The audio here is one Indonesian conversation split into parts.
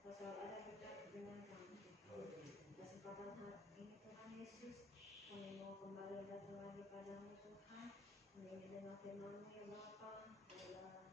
Pasal ada dekat dengan kami. Kesempatan hari ini Tuhan Yesus, kami mau kembali datang lagi padamu Tuhan. Kami ingin dengar firman-Mu ya Bapa. Sore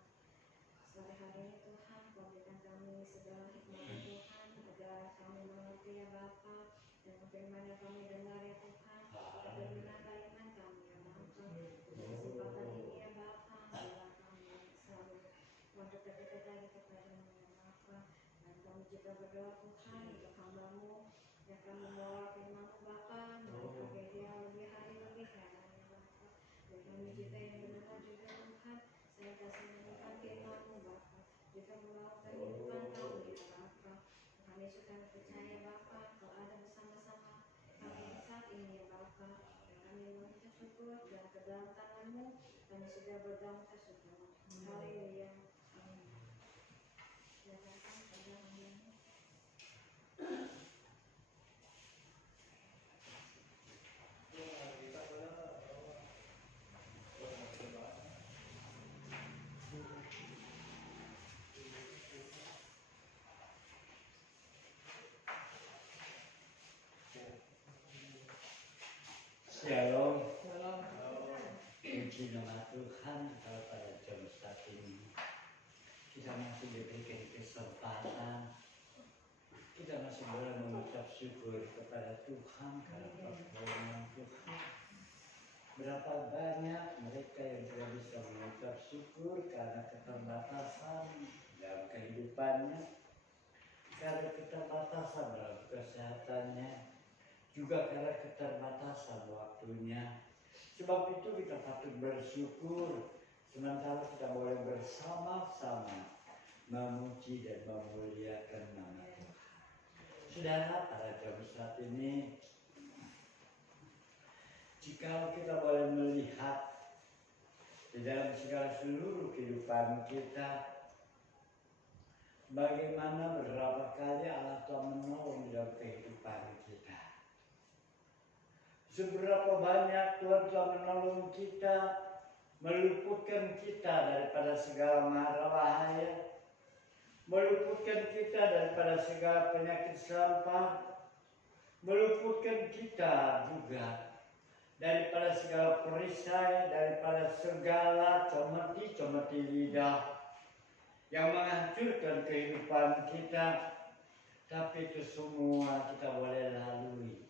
hari ini Tuhan, Kau berikan kami segala hikmat Tuhan, agar kami mengerti ya Bapa, dan firman yang kami dengar ya Tuhan, agar menambah iman kami ya Bapa. Kesempatan ini ya Bapa, biarlah kami selalu mendekat-dekat lagi kepada-Mu ya Bapa. Dan kami juga berdoa Tuhan untuk hamba-Mu yang kami membawa firman-Mu Bapa, menghargai dia lebih hari lebih heran ya Bapa. Dan kami juga yang mendengar juga Tuhan, senantiasa mendengarkan firman-Mu Bapa, juga membawa kehidupan kami ya Bapa. Kami suka percaya Bapa, Kau ada bersama-sama kami saat ini ya Bapa. Dan kami mengucap syukur dan ke dalam tangan-Mu kami sudah berdoa syukur. Haleluya. Amin. Silakan pada hamba-Mu. Shalom. Puji nama Tuhan pada jam saat ini. Kita masih diberikan kesempatan. Kita masih boleh mengucap syukur kepada Tuhan karena pertolongan Tuhan. Berapa banyak mereka yang tidak bisa mengucap syukur karena keterbatasan dalam kehidupannya, karena keterbatasan dalam kesehatannya, juga karena keterbatasan waktunya. Sebab itu kita patut bersyukur sementara kita boleh bersama-sama memuji dan memuliakan nama Tuhan. Saudara, pada jam saat ini, jika kita boleh melihat di dalam segala seluruh kehidupan kita, bagaimana beberapa kali Allah telah menolong dalam kehidupan kita. Seberapa banyak Tuhan telah menolong kita, meluputkan kita daripada segala mara bahaya, meluputkan kita daripada segala penyakit sampah, meluputkan kita juga daripada segala perisai, daripada segala cometi-cometi lidah yang menghancurkan kehidupan kita. Tapi itu semua kita boleh lalui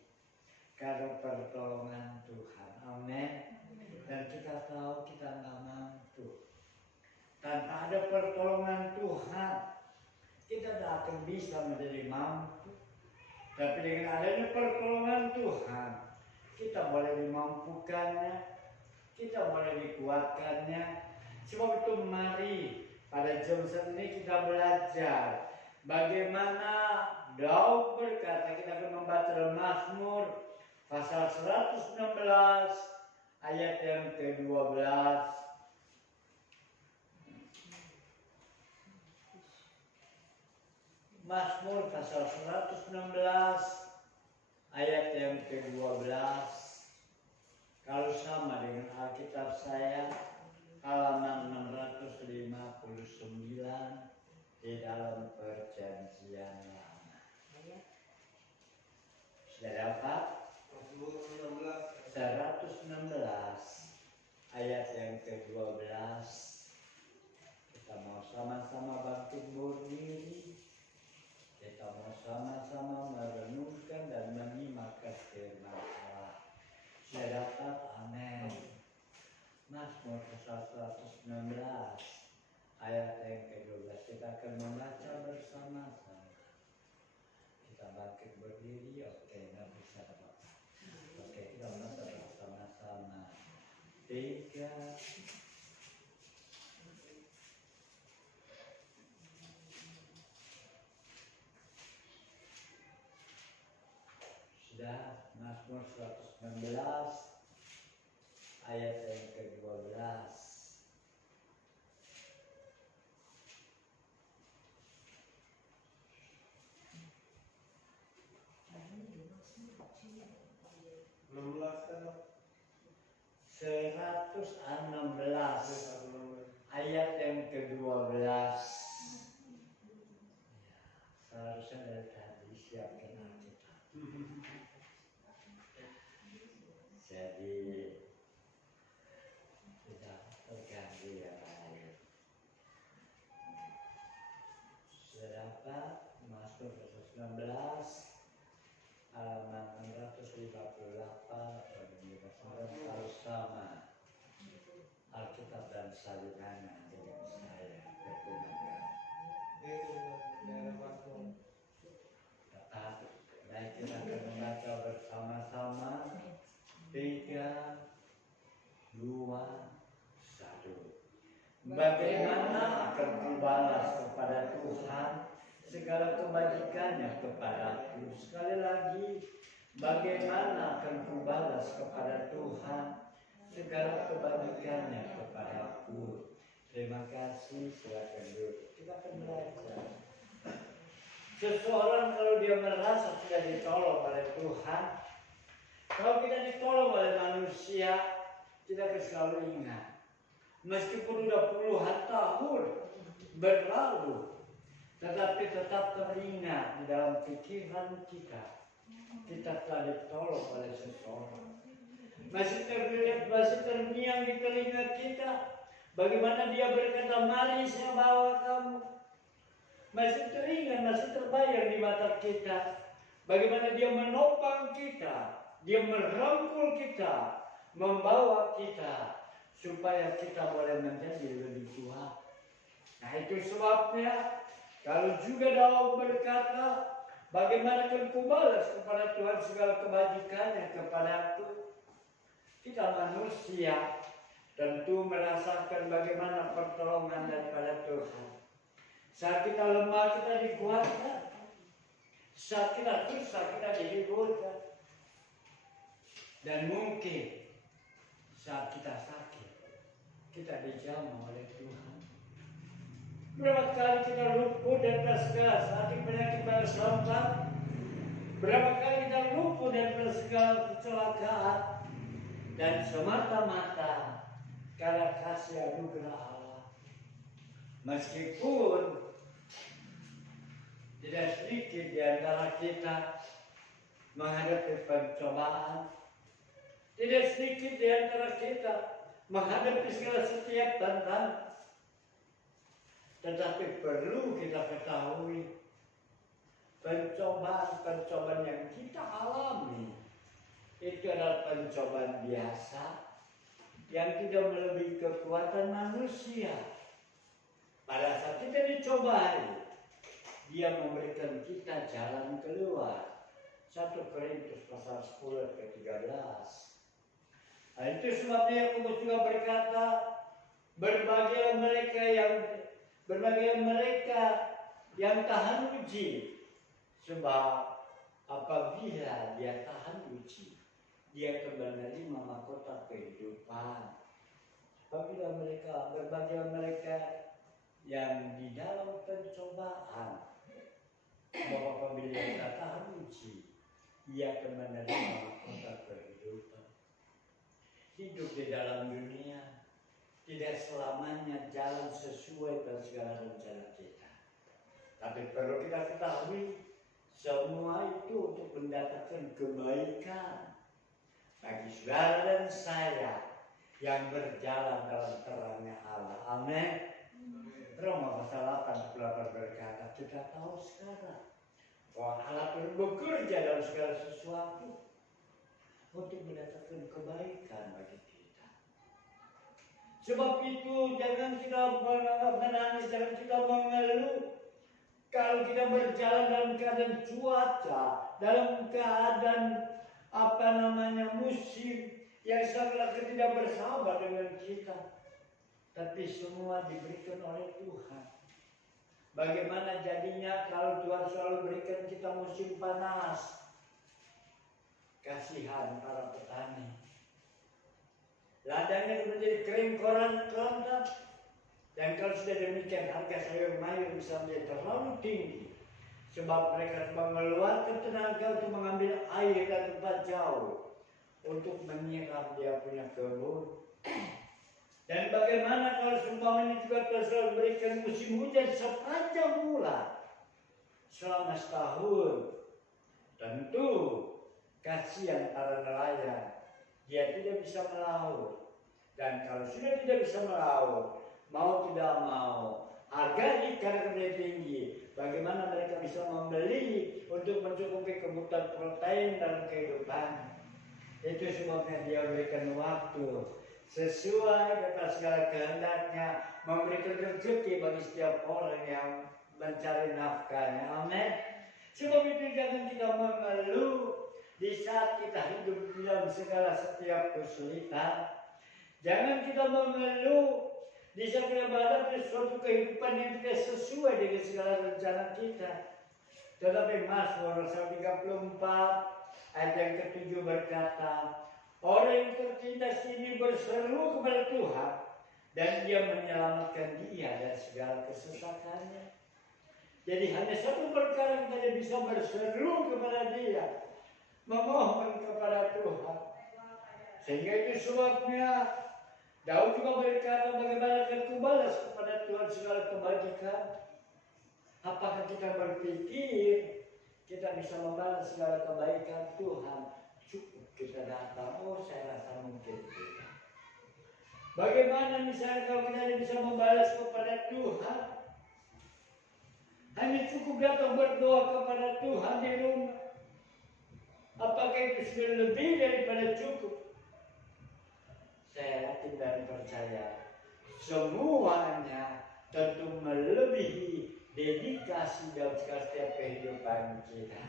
karena pertolongan Tuhan. Amin. Dan kita tahu kita nggak mampu. Tanpa ada pertolongan Tuhan, kita tidak akan bisa menjadi mampu. Tapi dengan adanya pertolongan Tuhan, kita boleh dimampukannya, kita boleh dikuatkannya. Sebab itu mari pada jam saat ini kita belajar bagaimana Daud berkata. Kita akan membaca dalam Mazmur pasal 116 ayat yang ke-12. Mazmur pasal 116 ayat yang ke-12. Kalau sama dengan Alkitab saya, halaman 659 di dalam Perjanjian Lama. Sudah dapat? 116 ayat yang ke-12. Kita mau sama-sama bangkit berdiri. Kita mau sama-sama merenungkan dan menyimak firman Allah. Sudah dapat? Amin. Mazmur pasal 116 ayat yang ke-12. Kita akan membaca bersama-sama. Kita bangkit berdiri. Oke, nggak bisa apa. Oke, kita baca bersama-sama. 3. Sudah, Mazmur 116 ayat yang ke-12. Kan? 116 ayat yang ke-12. 116 harusnya dari tadi siapkan Alkitab. Jadi tidak terganggu yang lain. Sudah dapat Mazmur 19 halaman 658 atau kalau sama Alkitab dan salibannya dengan saya bergunakan. Tetap baik kita akan membaca bersama-sama 3, 2, 1. Bagaimana akan kubalas kepada Tuhan segala kebajikannya kepadaku. Sekali lagi, bagaimana akan kubalas kepada Tuhan segala kebajikannya kepadaku. Terima kasih, silakan duduk. Kita akan belajar. Seseorang kalau dia merasa sudah ditolong oleh Tuhan, kalau kita ditolong oleh manusia, kita harus selalu ingat. Meskipun sudah puluhan tahun berlalu, tetapi tetap teringat di dalam pikiran kita. Kita telah ditolong oleh seseorang. Masih terngiang di telinga kita. Bagaimana dia berkata, mari saya bawa kamu. Masih teringat, masih terbayang di mata kita. Bagaimana dia menopang kita. Dia merangkul kita. Membawa kita. Supaya kita boleh menjadi lebih kuat. Nah itu sebabnya. Kalau juga Daud berkata, bagaimana akan kubalas kepada Tuhan segala kebajikannya kepadaku. Kita manusia tentu merasakan bagaimana pertolongan daripada Tuhan. Saat kita lemah, kita dikuatkan. Saat kita susah, kita dihiburkan. Dan mungkin saat kita sakit, kita dijamah oleh Tuhan. Berapa kali kita luput dari segala sakit penyakit bersambat. Berapa kali kita luput dari segala kecelakaan. Dan semata-mata karena kasih anugerah Allah. Meskipun tidak sedikit di antara kita menghadapi pencobaan. Tidak sedikit di antara kita menghadapi segala setiap tantangan. Tetapi perlu kita ketahui pencobaan-pencobaan yang kita alami itu adalah pencobaan biasa yang tidak melebihi kekuatan manusia. Pada saat kita dicobai, Dia memberikan kita jalan keluar. 1 Korintus pasal 10 ke 13. Nah, itu sebabnya Yakobus juga berkata, berbahagialah mereka yang tahan uji, sebab apabila dia tahan uji, dia akan menerima mahkota kehidupan. Berbahagialah mereka yang di dalam pencobaan, sebab apabila dia tahan uji, ia akan menerima mahkota kehidupan. Hidup di dalam dunia tidak selamanya jalan sesuai dengan segala rencana kita. Tapi perlu kita ketahui, semua itu untuk mendatangkan kebaikan bagi saudara dan saya yang berjalan dalam terangnya Allah. Amin. Roma pasal 8 berkata, kita tahu sekarang bahwa Allah perlu bekerja dalam segala sesuatu untuk mendatangkan kebaikan bagi kita. Sebab itu jangan kita menangis, jangan kita mengeluh. Kalau kita berjalan dalam keadaan cuaca, dalam keadaan musim yang sangatlah tidak bersahabat dengan kita, tapi semua diberikan oleh Tuhan. Bagaimana jadinya kalau Tuhan selalu berikan kita musim panas? Kasihan para petani. Ladangnya menjadi kering kerontang. Dan kalau sudah demikian, harga sayur mayur bisa menjadi terlalu tinggi. Sebab mereka mengeluarkan tenaga untuk mengambil air dari tempat jauh untuk menyiram dia punya kebun. Dan bagaimana kalau seumpamanya juga Tuhan selalu berikan musim hujan sepanjang bulan selama selama setahun. Tentu kasihan para nelayan, dia tidak bisa melaut. Dan kalau sudah tidak bisa melaut, mau tidak mau, harga ikan kemudian tinggi. Bagaimana mereka bisa membeli untuk mencukupi kebutuhan protein dalam kehidupan? Itu sebabnya dia berikan waktu sesuai dengan segala kehendaknya, memberikan rezeki bagi setiap orang yang mencari nafkahnya. Amin. Sebab itu jangan kita mengeluh di saat kita hidup dalam segala setiap kesulitan. Jangan kita mengeluh di saat kita menghadapi suatu kehidupan yang tidak sesuai dengan segala rencana kita. Tetapi Mazmur 34 ayat yang ke-7 berkata, orang yang tertindas ini berseru kepada Tuhan dan dia menyelamatkan dia dari segala kesesakannya. Jadi hanya satu perkara kita yang bisa berseru kepada dia, memohon kepada Tuhan. Sehingga itu sebabnya Daud juga berkata, bagaimana akan kubalas kepada Tuhan segala kebajikan? Apakah kita berpikir kita bisa membalas segala kebaikan Tuhan? Cukup kita datang, oh saya rasa mungkin tidak. Bagaimana misalnya kalau kita bisa membalas kepada Tuhan? Hanya cukup datang berdoa kepada Tuhan di rumah. Apakah itu sudah lebih daripada cukup? Saya yakin dan percaya semuanya tentu melebihi dedikasi dalam setiap kehidupan kita.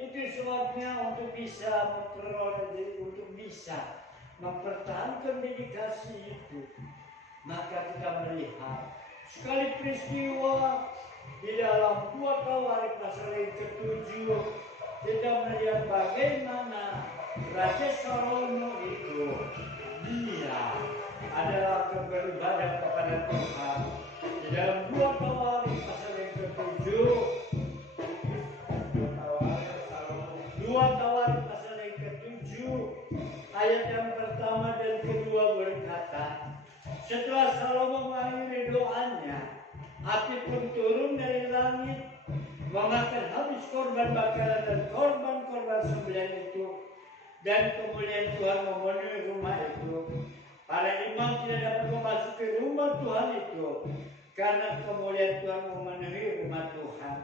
Itu sebabnya untuk bisa memperoleh, untuk bisa mempertahankan dedikasi itu, maka kita melihat sekali peristiwa di dalam 2 Tawarik pasal yang ke-7, kita melihat bagaimana Raja Salomo itu dia adalah beribadah kepada Tuhan. Di dalam 2 Tawarik pasal yang ke-7, 2 Tawarik pasal yang ke-7 ayat yang pertama dan kedua berkata, setelah Salomo mengakhiri doanya, api pun turun dari langit memakan habis korban bakaran dan korban-korban sembelihan itu, dan kemuliaan Tuhan memenuhi rumah itu. Para imam tidak dapat memasuki rumah Tuhan itu karena kemuliaan Tuhan memenuhi rumah Tuhan.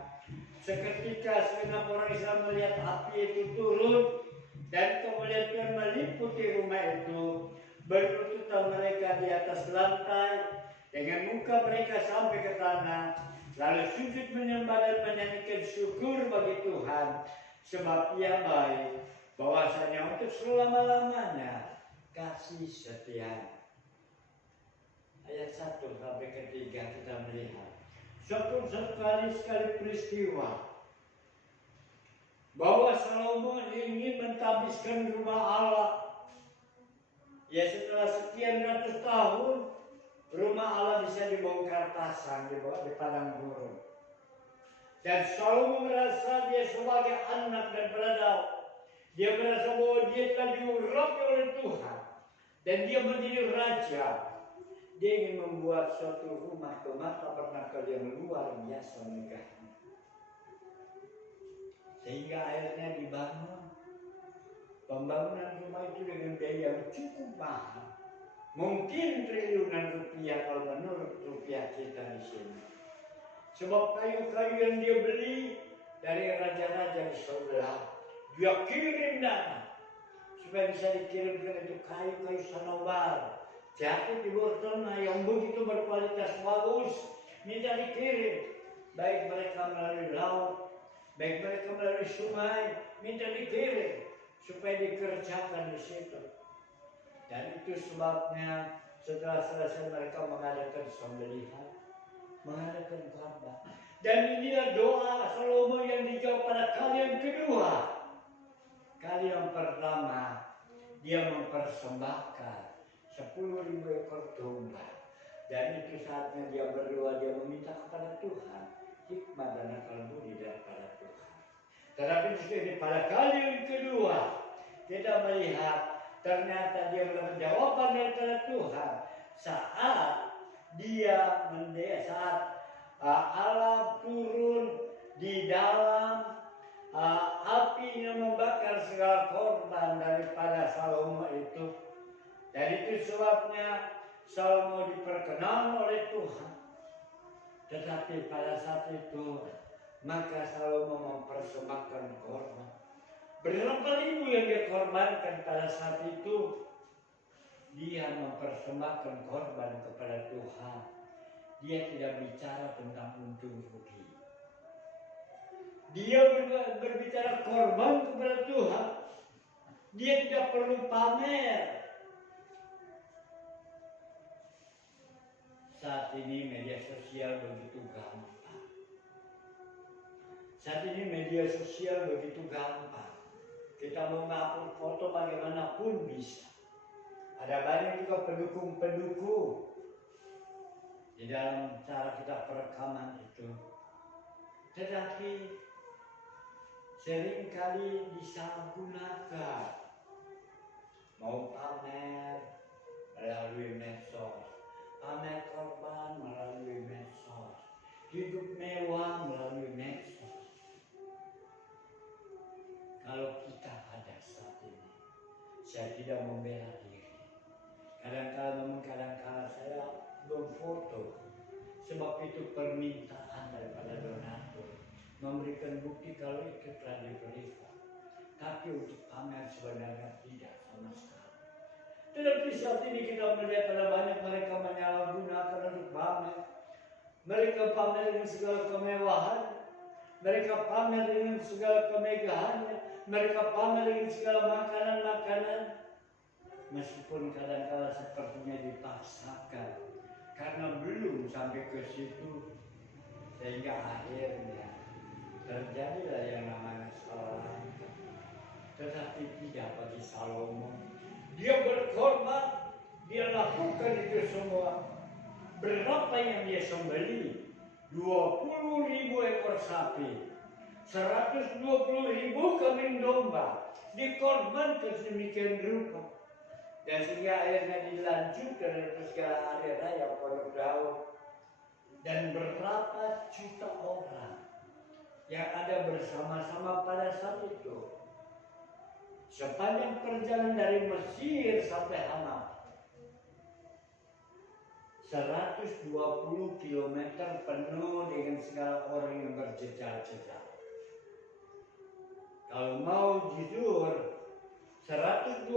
Seketika segenap orang Israel melihat api itu turun dan kemuliaan Tuhan meliputi rumah itu, berlututlah mereka di atas lantai dengan muka mereka sampai ke tanah, lalu sujud menyembah dan menyanyikan syukur bagi Tuhan, sebab Ia baik, bahwasanya untuk selama-lamanya kasih setia. Ayat 1 sampai ke 3 kita melihat sekali peristiwa bahwa Salomo ingin mentabiskan rumah Allah. Ya, setelah sekian ratus tahun rumah Allah bisa dibongkar pasang di padang gurun. Dan Salomo merasa dia sebagai anak dan peradab. Dia merasa bahwa dia telah diurapi oleh Tuhan dan dia menjadi raja. Dia ingin membuat suatu rumah tabernakel yang luar biasa megahnya. Sehingga akhirnya dibangun. Pembangunan rumah itu dengan biaya yang cukup mahal. Mungkin triliunan rupiah kalau menurut rupiah kita di sini. Sebab kayu-kayu yang dia beli dari raja-raja di sebelah, dia kirim dana supaya bisa dikirimkan itu kayu-kayu sanobar jatuh di luar tanah yang begitu berkualitas bagus, minta dikirim. Baik mereka melalui laut, baik mereka melalui sungai, minta dikirim supaya dikerjakan di situ. Dan itu sebabnya setelah selesai mereka mengadakan sembelihan, mengadakan korban. Dan inilah doa Salomo yang dijawab pada kali yang kedua. Kali yang pertama dia mempersembahkan 10.000 ekor domba. Dan itu saatnya dia berdoa, dia meminta kepada Tuhan hikmat dan akal budi daripada Tuhan. Tetapi di pada kali yang kedua kita melihat ternyata dia mendapat jawaban daripada Tuhan saat dia saat Allah turun di dalam sebabnya Salomo diperkenan oleh Tuhan. Tetapi pada saat itu maka Salomo mempersembahkan korban. Berapa ribu yang dia korbankan pada saat itu? Dia mempersembahkan korban kepada Tuhan. Dia tidak bicara tentang untung rugi. Dia berbicara korban kepada Tuhan. Dia tidak perlu pamer. Saat ini media sosial begitu gampang. Saat ini media sosial begitu gampang. Kita mau ngupload foto bagaimanapun bisa. Ada banyak juga pendukung-pendukung di dalam cara kita perekaman itu. Tetapi seringkali disalahgunakan. Mau pamer melalui medsos, pamer korban melalui medsos, hidup mewah melalui medsos. Kalau kita ada saat ini, saya tidak membela diri. Kadang-kadang saya memfoto, sebab itu permintaan daripada donatur, memberikan bukti kalau itu telah diberikan. Tapi untuk pamer sebenarnya tidak sama sekali. Tetapi saat ini kita melihat ada banyak mereka menyalahgunakan untuk pamer. Mereka pamer dengan segala kemewahan, mereka pamer dengan segala kemegahannya, mereka pamer dengan segala makanan-makanan. Meskipun kadang-kadang sepertinya dipaksakan, karena belum sampai ke situ, sehingga akhirnya terjadilah yang namanya salah. Tetapi tidak bagi Salomo. Dia berkorban, dia lakukan itu semua. Berapa yang dia sembeli? 20.000 ekor sapi, 120.000 kambing domba, dikorbankan sedemikian rupa. Dan sehingga akhirnya dilanjutkan dengan segala hari raya Pondok Daun. Dan berapa juta orang yang ada bersama-sama pada saat itu. Sepanjang perjalanan dari Mesir sampai Hamat, 120 km penuh dengan segala orang yang berjejal-jejal. Kalau mau jujur, 120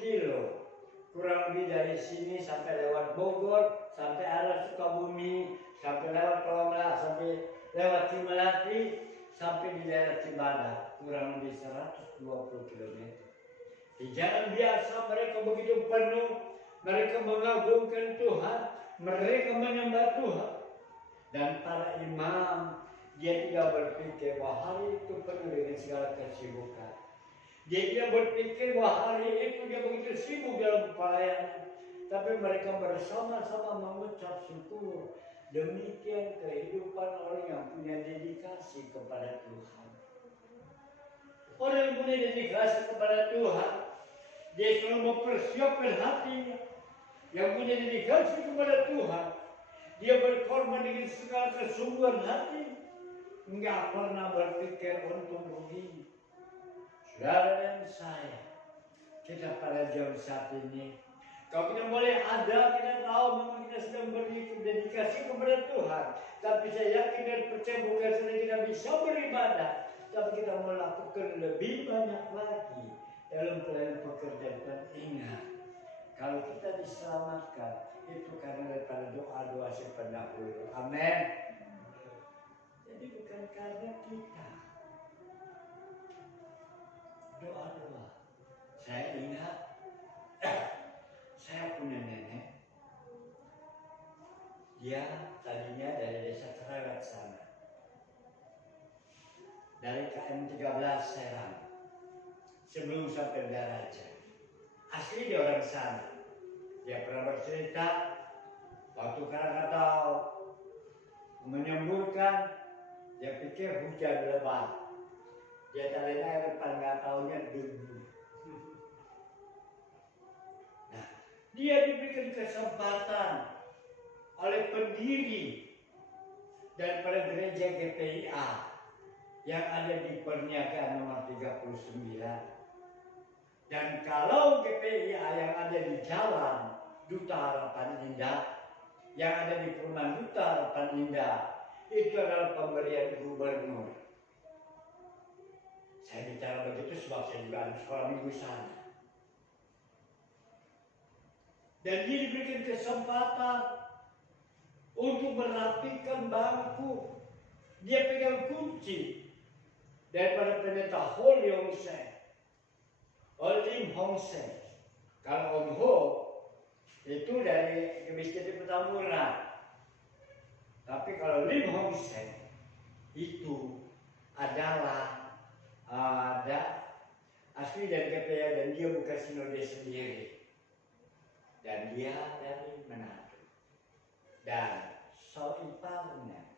kilo, kurang lebih dari sini sampai lewat Bogor, sampai arah Sukabumi, sampai lewat Kolomla, sampai lewat Cimelati, sampai di daerah Cibadak, kurang lebih 120 km. Di jalan biasa mereka begitu penuh, mereka mengagungkan Tuhan, mereka menyembah Tuhan. Dan para imam, dia tidak berpikir bahwa hari itu penuh dengan segala kesibukan. Dia tidak berpikir bahwa hari itu dia begitu sibuk dalam pelayanan. Tapi mereka bersama-sama mengucap syukur. Demikian kehidupan orang yang punya dedikasi kepada Tuhan. Orang yang punya dedikasi kepada Tuhan, dia selalu mempersiapkan hatinya. Yang punya dedikasi kepada Tuhan, dia berkorban dengan segala kesungguhan hati. Enggak pernah berpikir untung rugi. Saudara dan saya, kita pada jam saat ini, kalau kita boleh ada, kita tahu memang kita sedang berdedikasi kepada Tuhan. Tapi saya yakin dan percaya bukan saja kita bisa beribadah, tapi kita melakukan lebih banyak lagi dalam pelayanan pekerjaan. Dan ingat, kalau kita diselamatkan, itu karena daripada doa-doa si pendahulu. Amin. Jadi bukan karena kita. Doa-doa. Saya ingat, saya punya nenek. Dia tadinya dari desa Cerewet sana. Dari KM 13 Serang. Sebelum sampai Daraja. Asli dia orang sana. Dia pernah bercerita waktu Krakatau menyemburkan, dia pikir hujan lebat. Dia cari air depan, nggak taunya debu. Nah, dia diberikan kesempatan oleh pendiri daripada gereja GPIA yang ada di Perniagaan nomor 39. Dan kalau GPIA yang ada di jalan Duta Harapan Indah, yang ada di perumahan Duta Harapan Indah, itu adalah pemberian gubernur. Saya bicara begitu sebab saya juga ada sekolah minggu sana. Dan dia diberikan kesempatan untuk merapikan bangku. Dia pegang kunci daripada pendeta Ho Leong Sen, Lim Hong Sen. Kalau Om Ho itu dari kemiskinan Petamburan. Tapi kalau Lim Hong Sen itu adalah ada asli dari KPA dan dia bukan sinode sendiri. Dan dia dari Manado. Dan sauiparnya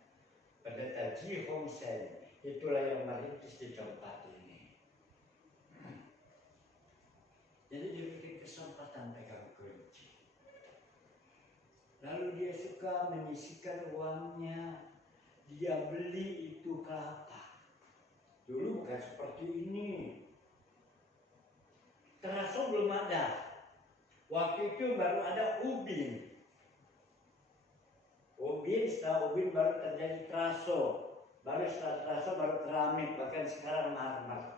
pendeta Ji Hong Sen itulah yang merintis di tempat ini. Jadi diberikan kesempatan pegang kunci. Lalu dia suka menyisihkan uangnya. Dia beli itu kelapa. Dulu bukan seperti ini. Teraso belum ada. Waktu itu baru ada ubin. Ubin, setelah ubin baru terjadi teraso. Baru setelah teraso baru keramik, bahkan sekarang marmer.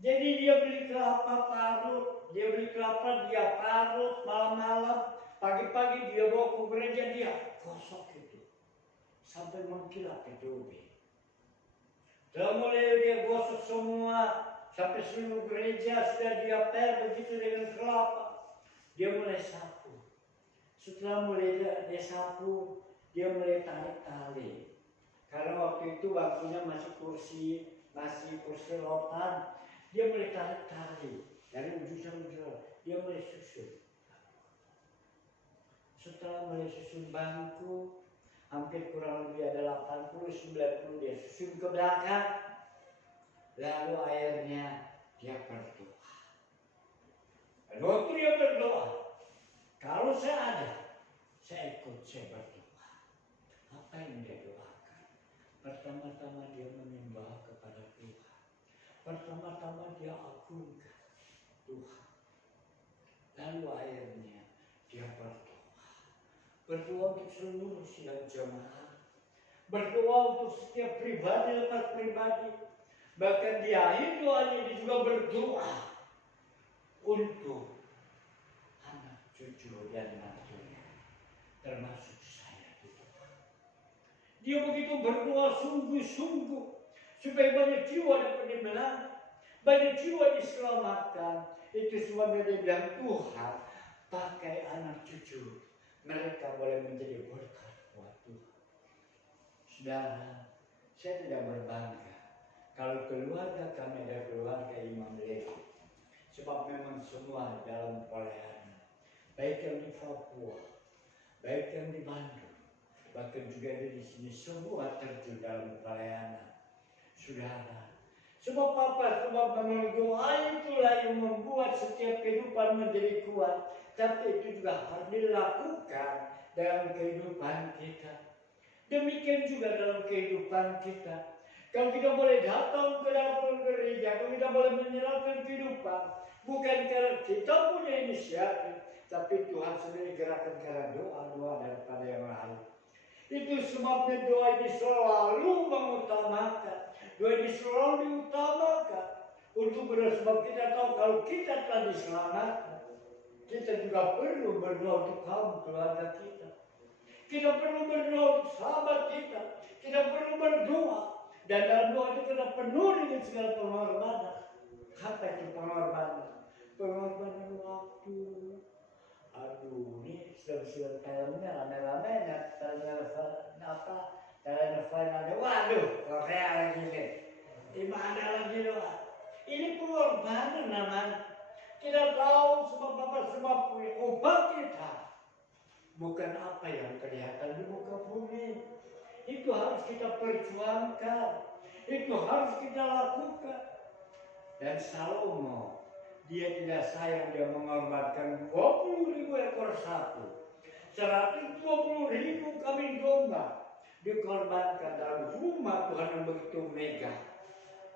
Jadi dia beli kelapa parut, dia beli kelapa, dia parut malam-malam, pagi-pagi dia bawa ke gereja, dia gosok itu sampai mengkilap itu ubin. Setelah mulai dia gosok semua sampai seluruh gereja sudah dia per begitu dengan kelapa, dia mulai sapu. Setelah mulai dia sapu, dia mulai tarik tali. Karena waktu itu bangkunya masih kursi rotan. Dia mulai tarik tali dari ujung sampai ujung. Dia mulai susun. Setelah mulai susun bangku, hampir kurang lebih ada 80-90 dia susun ke belakang. Lalu akhirnya dia berdoa. Dan waktu dia berdoa, kalau saya ada, saya ikut, saya berdoa. Apa yang dia doakan? Pertama-tama dia menyembah kepada Tuhan. Pertama-tama dia agungkan Tuhan. Lalu akhirnya dia berdoa. Berdoa untuk seluruh sidang jemaat. Berdoa untuk setiap pribadi lepas pribadi. Bahkan di akhir doanya dia juga berdoa untuk anak cucu dan mantunya, termasuk saya di Tuhan. Dia begitu berdoa sungguh-sungguh supaya banyak jiwa dapat dimenangkan, banyak jiwa diselamatkan. Itu sebabnya dia bilang, Tuhan pakai anak cucu, mereka boleh menjadi berkat buat Tuhan. Saudara, saya tidak berbangga kalau keluarga kami adalah keluarga Imam Levi, sebab memang semua dalam pelayanan, baik yang di Papua, baik yang di Bandung, bahkan juga di sini semua terjun dalam pelayanan. Saudara, sebab apa? Sebab memang doa itulah yang membuat setiap kehidupan menjadi kuat. Tapi itu juga harus dilakukan dalam kehidupan kita. Demikian juga dalam kehidupan kita. Kalau kita boleh datang ke dalam gereja, kalau kita boleh menyerahkan kehidupan, bukan karena kita punya inisiatif, tapi Tuhan sendiri gerakkan karena doa-doa daripada yang lain. Itu sebabnya doa ini selalu mengutamakan. Doa ini selalu diutamakan. Untuk bersebab kita tahu kalau kita telah diselamatkan, kita juga perlu berdoa untuk kaum keluarga kita. Kita perlu berdoa untuk sahabat kita. Kita perlu berdoa. Dan dalam doa itu kita penuh dengan segala pengorbanan. Apa itu pengorbanan? Pengorbanan waktu. Aduh, ini film-film filmnya rame-rame, film ada. Waduh, Korea lagi nih. Ada lagi doa. Ini pengorbanan namanya. Kita tahu sebab ubah kita. Bukan apa yang kelihatan di muka bumi. Itu harus kita perjuangkan. Itu harus kita lakukan. Dan Salomo, dia tidak sayang, dia mengorbankan 20.000 ekor sapi, 120.000 kambing domba dikorbankan dalam rumah Tuhan yang begitu megah.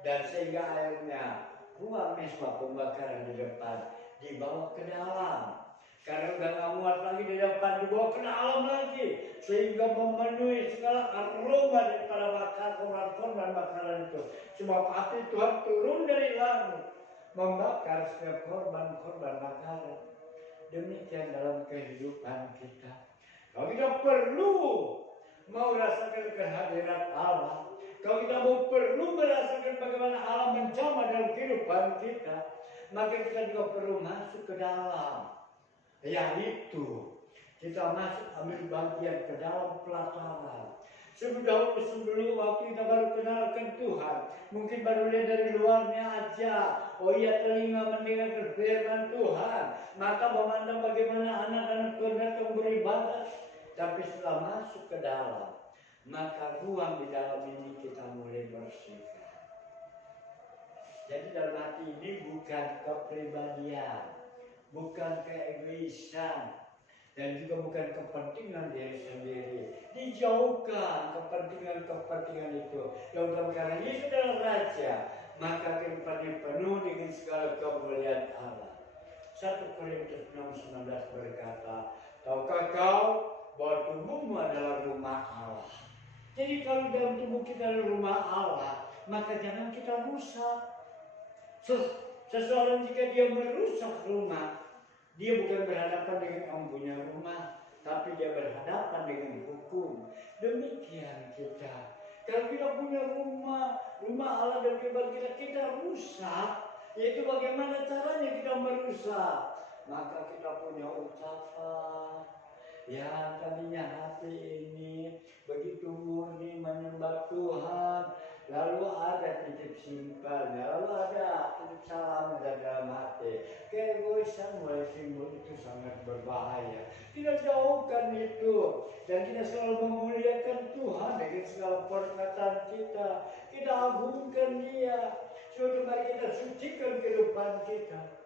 Dan sehingga akhirnya keluar mesbah pembakaran di depan. dibawa ke dalam. Karena udah nggak muat lagi di depan, dibawa ke dalam lagi, sehingga memenuhi segala aroma daripada korban makanan itu. Sebab api Tuhan turun dari langit, membakar setiap korban makanan. Demikian dalam kehidupan kita. Kalau kita perlu mau rasakan kehadiran Allah, kalau kita perlu merasakan bagaimana Allah menjamah dalam kehidupan kita, maka kita juga perlu masuk ke dalam. Yaitu kita masuk ambil bagian ke dalam pelataran. Sebelum waktu kita baru kenalkan Tuhan, mungkin baru lihat dari luarnya aja. Oh iya, telinga mendengar firman Tuhan, mata memandang bagaimana anak-anak Tuhan datang beribadah. Tapi setelah masuk ke dalam, maka ruang di dalam ini kita mulai bersihkan. Jadi dalam hati ini bukan kepribadian, bukan keegoisan, dan juga bukan kepentingan diri sendiri. Dijauhkan kepentingan itu. Yang utama karena Yesus adalah Raja, maka kehidupannya penuh dengan segala kemuliaan Allah. 1 Korintus 6:19 berkata, tahukah kau bahwa tubuhmu adalah rumah Allah? Jadi kalau dalam tubuh kita adalah rumah Allah, maka jangan kita rusak. Seseorang jika dia merusak rumah, dia bukan berhadapan dengan yang punya rumah, tapi dia berhadapan dengan hukum. Demikian kita. Kalau kita punya rumah Allah dan kehidupan kita rusak, yaitu bagaimana caranya kita merusak. Maka kita punya ucapan, ya tadinya hati ini begitu murni menyembah Tuhan, lalu ada titip simpelnya, lalu ada titip salam dalam hati. Keegoisan mulai timbul, itu sangat berbahaya. Kita jauhkan itu, dan kita selalu memuliakan Tuhan dengan segala perkataan kita. Kita agungkan Dia, supaya kita sucikan kehidupan kita.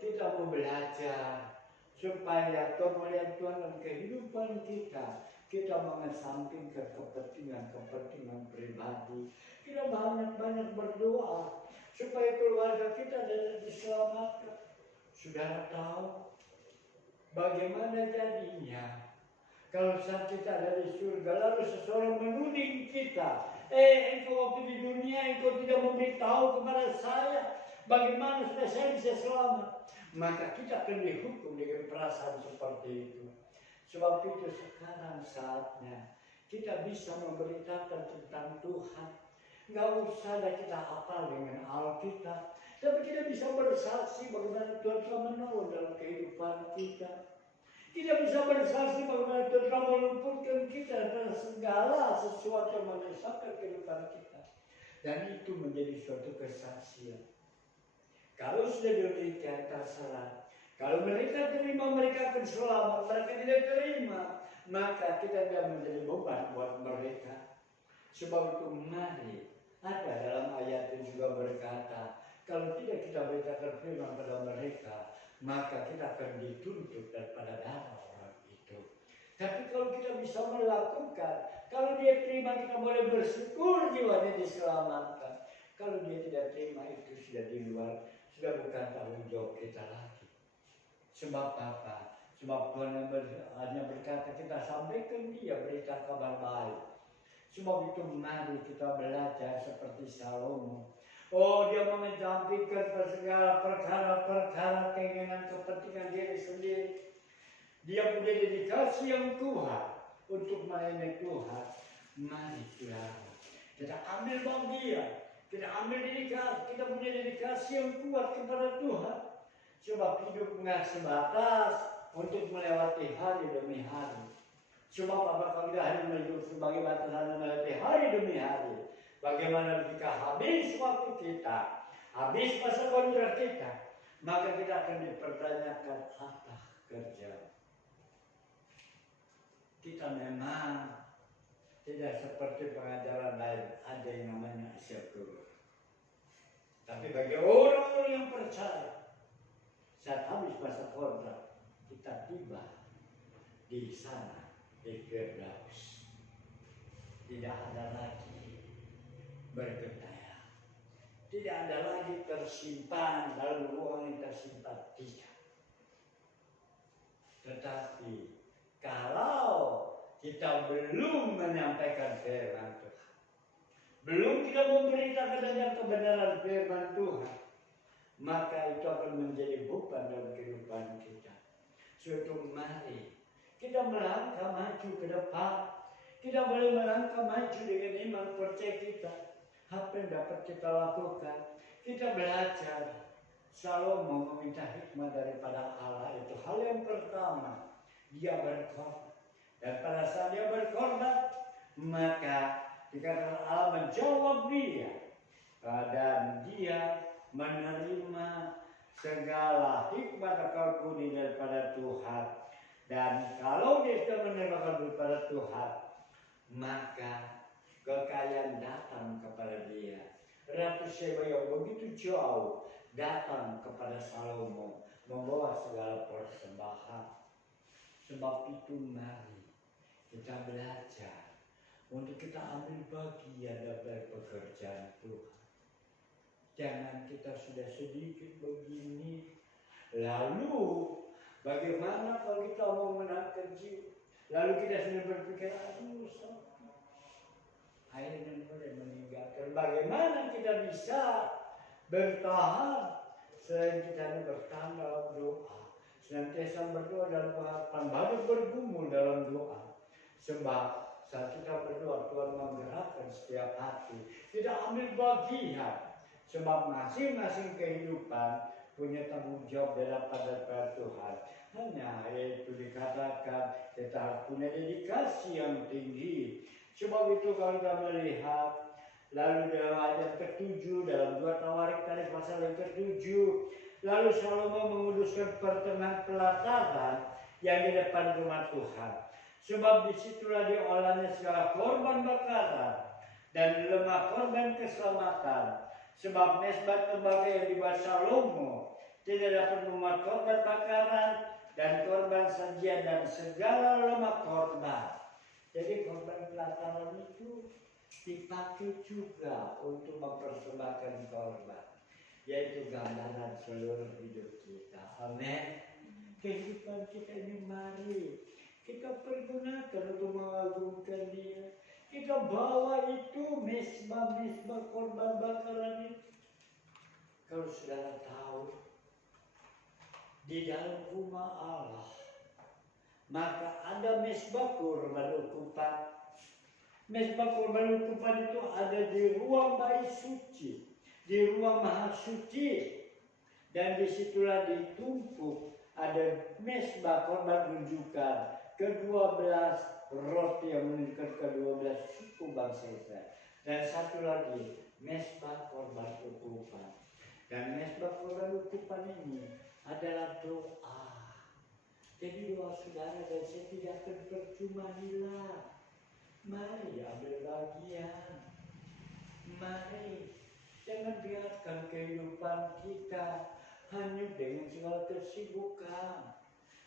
Kita mau belajar supaya kemuliaan Tuhan dalam kehidupan kita mengesampingkan kepentingan pribadi. Kita banyak berdoa supaya keluarga kita diselamatkan. Saudara tahu bagaimana jadinya kalau saat kita ada di surga, lalu seseorang menuding kita, engkau waktu di dunia engkau tidak memberitahu kepada saya bagaimana supaya saya bisa selamat. Maka kita akan dihukum dengan perasaan seperti itu. Sebab itu sekarang saatnya kita bisa memberitakan tentang Tuhan. Nggak usah kita hafal dengan Alkitab, tapi kita bisa bersaksi bagaimana Tuhan telah menolong dalam kehidupan kita. Kita bisa bersaksi bagaimana Tuhan telah meluputkan kita dari segala sesuatu yang menyesatkan kehidupan kita. Dan itu menjadi suatu kesaksian. Kalau sudah demikian terserah. Kalau mereka terima, mereka akan selamat. Mereka tidak terima, maka kita tidak menjadi beban buat mereka. Sebab itu mari, ada dalam ayat itu juga berkata, kalau tidak kita beritakan firman pada mereka, maka kita akan dituntut daripada darah orang itu. Tapi kalau kita bisa melakukan, kalau dia terima, kita boleh bersyukur jiwanya diselamatkan. Kalau dia tidak terima, itu sudah di luar, sudah bukan tanggung jawab kita lagi. Sebab apa? Sebab Tuhan hanya berkata kita sampaikan dia berita kabar baik. Sebab itu mari kita belajar seperti Salomo. Oh, dia mengesampingkan segala perkara-perkara keinginan kepentingan diri sendiri. Dia punya dedikasi yang kuat untuk melayani Tuhan. Mari kita ambil bagian, kita ambil dedikasi, kita punya dedikasi yang kuat kepada Tuhan. Sebab hidup nggak sebatas untuk melewati hari demi hari. Sebab apakah kita hanya hidup sebagai batasan melewati hari demi hari? Bagaimana jika habis waktu kita, habis masa kontrak kita, maka kita akan dipertanyakan apa kerja. Kita memang tidak seperti pengajaran lain, ada yang namanya syukur. Tapi bagi orang-orang yang percaya, saat habis masa kontrak, kita tiba di sana, di Firdaus. Tidak ada lagi bergejala, Tidak ada lagi tersimpan dalam ruang yang tersimpan, tidak. Tetapi kalau kita belum menyampaikan firman Tuhan, belum kita memberitakan tentang kebenaran firman Tuhan, maka itu akan menjadi beban dalam kehidupan kita. Suatu mari kita melangkah maju ke depan. Kita boleh melangkah maju dengan iman percaya kita. Apa yang dapat kita lakukan? Kita belajar. Salomo meminta hikmah daripada Allah. Itu hal yang pertama. Dia berkorban. Dan pada saat dia berkorban, maka dikatakan Allah menjawab dia. Dan dia menerima segala hikmat akal budi daripada Tuhan. Dan kalau dia sudah menerima daripada Tuhan, maka kekayaan datang kepada dia. Ratu Sheba yang begitu jauh datang kepada Salomo membawa segala persembahan. Sebab itu mari kita belajar untuk kita ambil bagian dari pekerjaan Tuhan. Jangan kita sudah sedikit begini, lalu bagaimana kalau kita mau menangkan jiwa? Lalu kita sudah berpikir, aduh sakit, akhirnya boleh meninggalkan. Bagaimana kita bisa bertahan selain kita bertahan dalam doa, senantiasa berdoa dalam pengharapan, baru bergumul dalam doa. Sebab saat kita berdoa, Tuhan menggerakkan setiap hati. Kita ambil bagian. Sebab masing-masing kehidupan punya tanggung jawab daripada Tuhan. Hanya itu dikatakan kita harus punya dedikasi yang tinggi. Sebab itu kalau kita melihat lalu dalam ayat ke-7 dalam 2 Tawarik tadi pasal yang ke-7, lalu Salomo menguduskan pertengahan pelataran yang di depan rumah Tuhan. Sebab disitulah diolahnya segala korban bakaran dan lemah korban keselamatan. Sebab mesbah tembaga yang dibuat Salomo tidak dapat memuat korban bakaran dan korban sajian dan segala lemah korban. Jadi korban pelataran itu dipakai juga untuk mempersembahkan korban, yaitu gambaran seluruh hidup kita. Amin. Kehidupan kita ini mari kita pergunakan untuk mengagungkan Dia. Kita bawa itu mesbah-mesbah korban bakaran itu. Kalau saudara tahu, di dalam rumah Allah, maka ada mesbah korban ukupan. Mesbah korban ukupan itu ada di ruang bait suci, di ruang maha suci. Dan disitulah ditumpuk ada mesbah korban runjukan ke-12 roti yang menunjukkan ke-12 suku bangsa Israel. Dan satu lagi mesbah korban ukupan. Dan mesbah korban ukupan ini adalah doa. Jadi doa saudara dan saya tidak akan percuma hilang. Mari ambil bagian. Mari jangan biarkan kehidupan kita hanyut dengan segala kesibukan.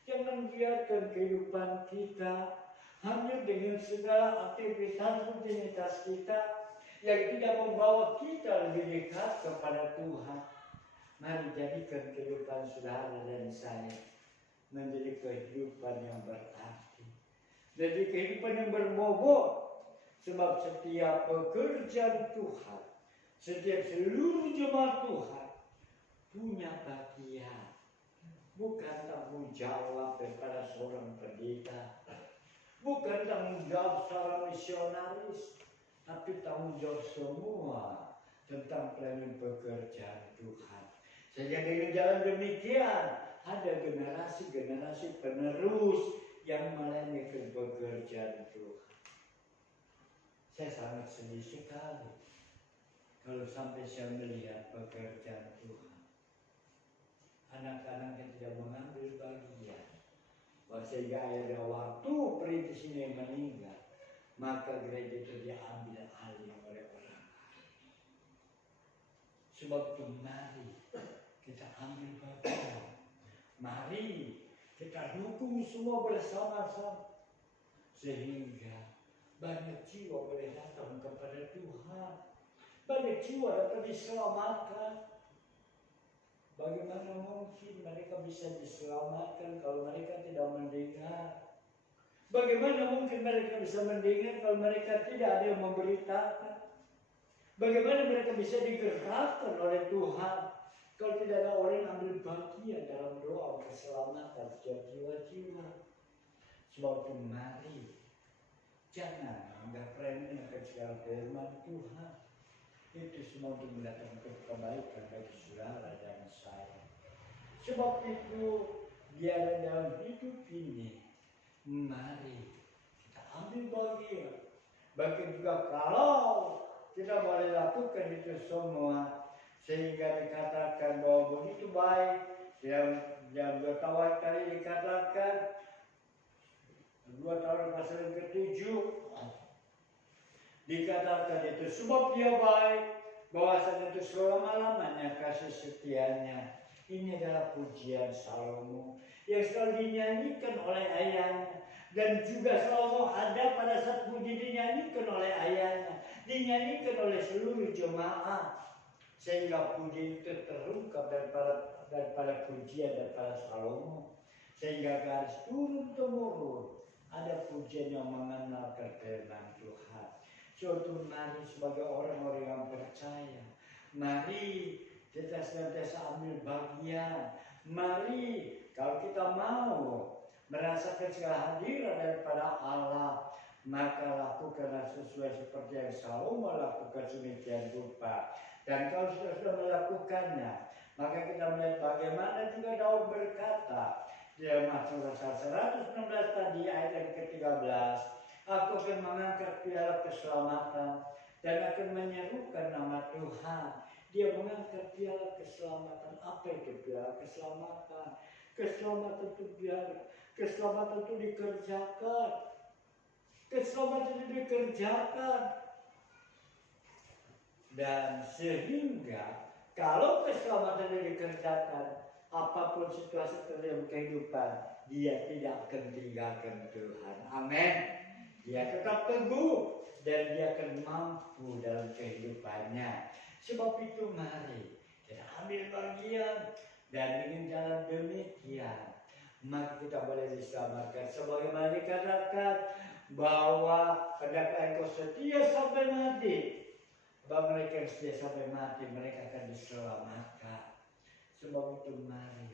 Jangan biarkan kehidupan kita hanyut dengan segala aktivitas rutinitas kita yang tidak membawa kita lebih dekat kepada Tuhan. Mari jadikan kehidupan saudara dan saya menjadi kehidupan yang berarti, menjadi kehidupan yang berbobot. Sebab setiap pekerjaan Tuhan, setiap seluruh jemaat Tuhan punya bagian. Bukan tanggung jawab daripada seorang pendeta, bukan tanggung jawab seorang misionaris, tapi tanggung jawab semua tentang pelayanan pekerjaan Tuhan. Sehingga dengan jalan demikian ada generasi-generasi penerus yang melayani pekerjaan Tuhan. Saya sangat sedih sekali kalau sampai saya melihat pekerjaan Tuhan, anak-anak yang tidak mengambil bagian, sehingga akhirnya waktu perintis ini meninggal, maka gereja itu diambil alih oleh orang lain. Sebab itu mari kita ambil bagian, mari kita dukung semua bersama-sama, sehingga banyak jiwa boleh datang kepada Tuhan. banyak jiwa dapat diselamatkan. Bagaimana mungkin mereka bisa diselamatkan kalau mereka tidak mendengar? Bagaimana mungkin mereka bisa mendengar kalau mereka tidak ada yang memberitakan? Bagaimana mereka bisa digerakkan oleh Tuhan kalau tidak ada orang yang ambil bagian dalam doa keselamatan setiap jiwa-jiwa? Sebab itu mari jangan anggap remeh segala firman Tuhan. Itu semua untuk mendatangkan kebaikan bagi saudara dan saya. Sebab itu biar dalam hidup ini mari kita ambil bagian. Bagi juga kalau kita boleh lakukan itu semua sehingga dikatakan bahwa begitu baik. Yang 2 tahun tadi dikatakan 2 tahun pasal yang ke-7 dikatakan itu sebab dia baik, bahwasanya itu selama-lamanya kasih setianya. Ini adalah pujian Salomo yang selalu dinyanyikan oleh ayahnya, dan juga Salomo ada pada saat puji dinyanyikan oleh ayahnya, dinyanyikan oleh seluruh jemaat, sehingga puji itu terungkap daripada pujian daripada Salomo, sehingga garis turun temurun ada pujian yang mengenalkan firman Tuhan. Suatu mari sebagai orang-orang yang percaya, mari kita senantiasa ambil bagian. Mari kalau kita mau merasakan segala hadirat daripada Allah, maka lakukanlah sesuai seperti yang Salomo lakukan sedemikian rupa. Dan kalau sudah melakukannya, maka kita melihat bagaimana juga Daud berkata di dalam Mazmur 116 tadi ayat yang ke-13, aku akan mengangkat piala keselamatan dan akan menyerukan nama Tuhan. Dia mengangkat piala keselamatan. Apa itu piala keselamatan? Keselamatan itu biar keselamatan itu dikerjakan. Keselamatan itu dikerjakan. Dan sehingga kalau keselamatan itu dikerjakan, apapun situasi dalam kehidupan, dia tidak akan tinggalkan Tuhan. Amin. Dia tetap teguh dan dia akan mampu dalam kehidupannya. Sebab itu mari kita ambil bagian, dan dengan jalan demikian maka kita boleh diselamatkan. Sebagaimana dikatakan bahwa hendaklah engkau setia sampai mati. Bahwa mereka yang setia sampai mati, mereka akan diselamatkan. Sebab itu mari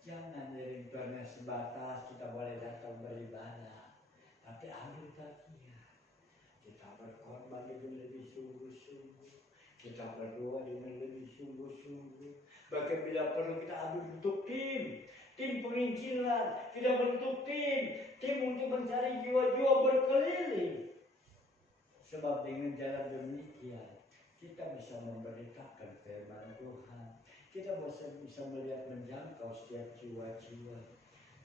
jangan rinduannya sebatas kita boleh datang beribadah, tapi ambil bagian. Kita berkorban dengan lebih sungguh-sungguh, kita berdoa dengan lebih sungguh-sungguh. Bahkan bila perlu kita ambil untuk tim penginjilan, kita bentuk tim untuk mencari jiwa-jiwa berkeliling. Sebab dengan jalan demikian kita bisa memberitakan firman Tuhan. Kita bisa melihat menjangkau setiap jiwa-jiwa.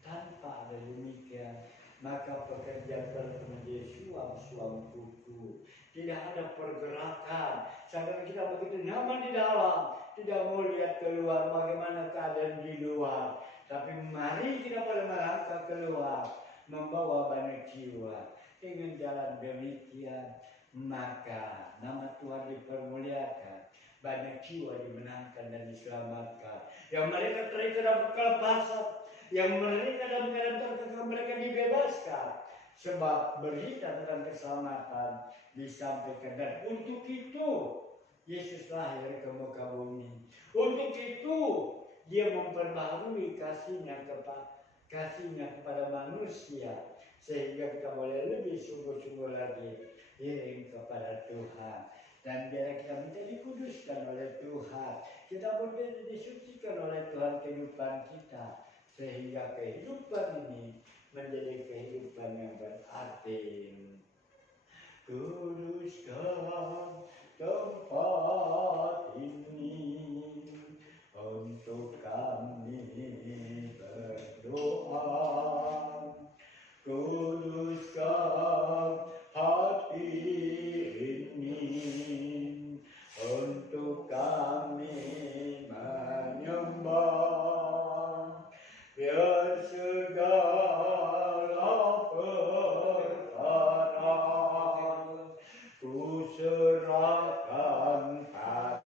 Tanpa ada demikian, maka pekerjaan kita menjadi suam-suam kuku. Tidak ada pergerakan. Sampai kita begitu nyaman di dalam, tidak mau lihat keluar bagaimana keadaan di luar. Tapi mari kita boleh melangkah keluar, membawa banyak jiwa. Dengan jalan demikian, maka nama Tuhan dipermuliakan. Banyak jiwa dimenangkan dan diselamatkan. Yang mereka terikat dalam kelepasan, yang mereka dalam keadaan terkekang, mereka dibebaskan. Sebab berita tentang keselamatan disampaikan. Dan untuk itu Yesus lahir ke muka bumi. Untuk itu dia memperbaharui kasihnya kepada manusia, sehingga kita boleh lebih sungguh-sungguh lagi iring kepada Tuhan. Dan biar kita minta dikuduskan oleh Tuhan, kita boleh disucikan oleh Tuhan kehidupan kita, sehingga kehidupan ini menjadi kehidupan yang berarti. Kuduskan tempat ini untuk kami berdoa. Kuduskan hati ini untuk kami menyembah. Biar segala perkara ku serahkan